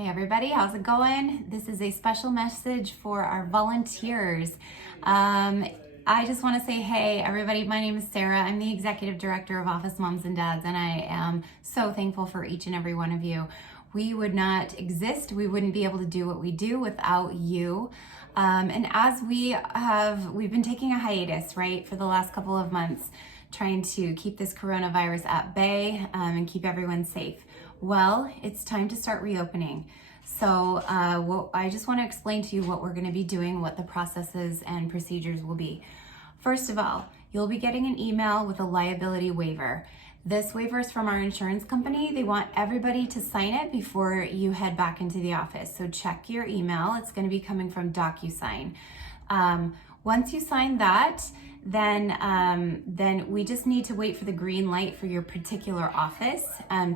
Hey everybody, how's it going? This is a special message for our volunteers. I just want to say, hey everybody, my name is Sarah. I'm the Executive Director of Office Moms and Dads, and I am so thankful for each and every one of you. We would not exist, we wouldn't be able to do what we do without you. And as we've been taking a hiatus, right, for the last couple of months, trying to keep this coronavirus at bay and keep everyone safe. Well, it's time to start reopening. So I just want to explain to you what we're going to be doing, what the processes and procedures will be. First of all, you'll be getting an email with a liability waiver. This waiver is from our insurance company. They want everybody to sign it before you head back into the office. So check your email. It's going to be coming from DocuSign. Once you sign that, then we just need to wait for the green light for your particular office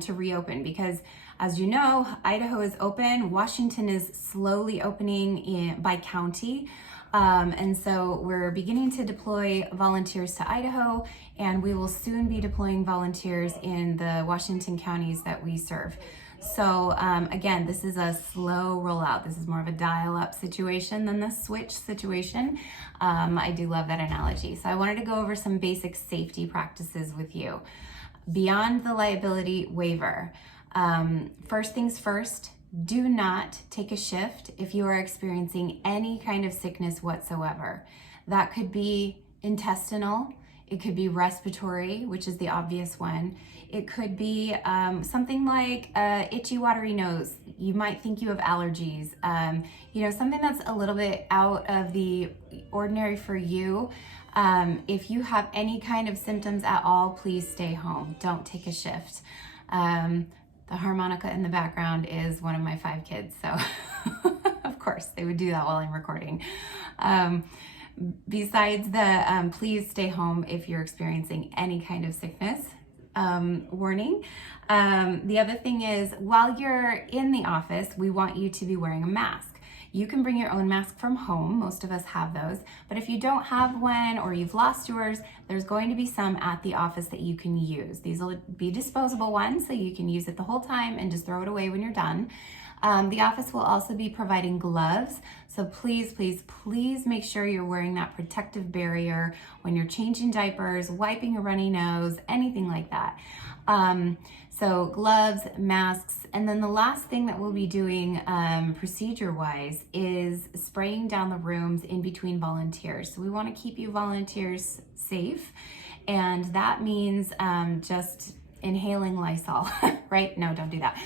to reopen, because as you know, Idaho is open, Washington is slowly opening by county. And so we're beginning to deploy volunteers to Idaho, and we will soon be deploying volunteers in the Washington counties that we serve. So again, this is a slow rollout. This is more of a dial-up situation than the switch situation. I do love that analogy. So I wanted to go over some basic safety practices with you. Beyond the liability waiver, first things first, do not take a shift if you are experiencing any kind of sickness whatsoever. That could be intestinal, it could be respiratory, which is the obvious one. It could be something like itchy, watery nose. You might think you have allergies. Something that's a little bit out of the ordinary for you. If you have any kind of symptoms at all, please stay home. Don't take a shift. The harmonica in the background is one of my 5 kids, so of course they would do that while I'm recording. Besides the please stay home if you're experiencing any kind of sickness warning. The other thing is, while you're in the office, we want you to be wearing a mask. You can bring your own mask from home. Most of us have those. But if you don't have one or you've lost yours, there's going to be some at the office that you can use. These will be disposable ones, so you can use it the whole time and just throw it away when you're done. The office will also be providing gloves. So please, please, please make sure you're wearing that protective barrier when you're changing diapers, wiping a runny nose, anything like that. So gloves, masks, and then the last thing that we'll be doing procedure-wise is spraying down the rooms in between volunteers. So we want to keep you volunteers safe, and that means just inhaling Lysol, right? No, don't do that.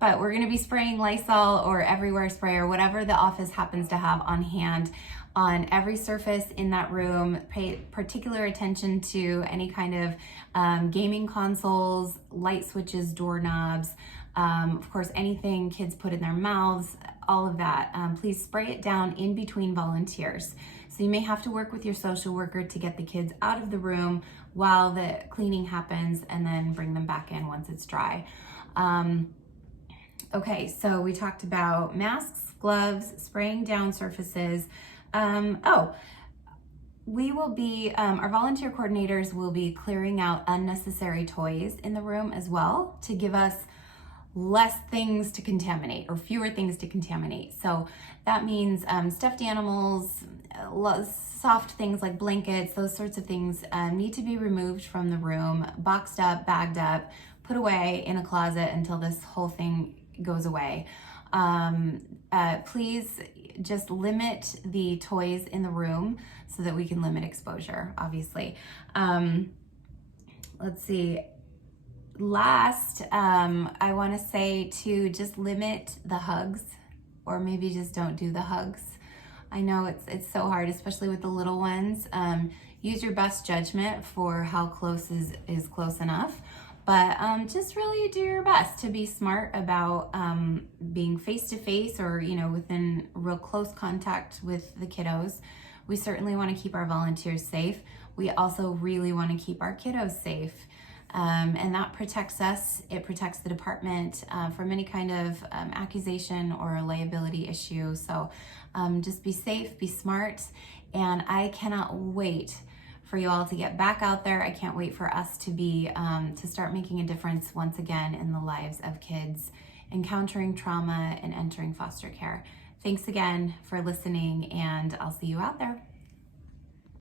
But we're going to be spraying Lysol or everywhere spray or whatever the office happens to have on hand on every surface in that room. Pay particular attention to any kind of gaming consoles, light switches, doorknobs, of course, anything kids put in their mouths, all of that. Please spray it down in between volunteers. So you may have to work with your social worker to get the kids out of the room while the cleaning happens, and then bring them back in once it's dry. Okay, so we talked about masks, gloves, spraying down surfaces. We will be, our volunteer coordinators will be clearing out unnecessary toys in the room as well, to give us less things to contaminate, or fewer things to contaminate. So that means stuffed animals, soft things like blankets, those sorts of things need to be removed from the room, boxed up, bagged up, put away in a closet until this whole thing goes away. Please just limit the toys in the room so that we can limit exposure, obviously. Let's see. Last, I want to say to just limit the hugs, or maybe just don't do the hugs. I know it's so hard, especially with the little ones. Use your best judgment for how close is close enough. But just really do your best to be smart about being face-to-face or, within real close contact with the kiddos. We certainly want to keep our volunteers safe. We also really want to keep our kiddos safe. And that protects us. It protects the department from any kind of accusation or liability issue. So just be safe, be smart, and I cannot wait for you all to get back out there. I can't wait for us to be to start making a difference once again in the lives of kids encountering trauma and entering foster care. Thanks again for listening, and I'll see you out there.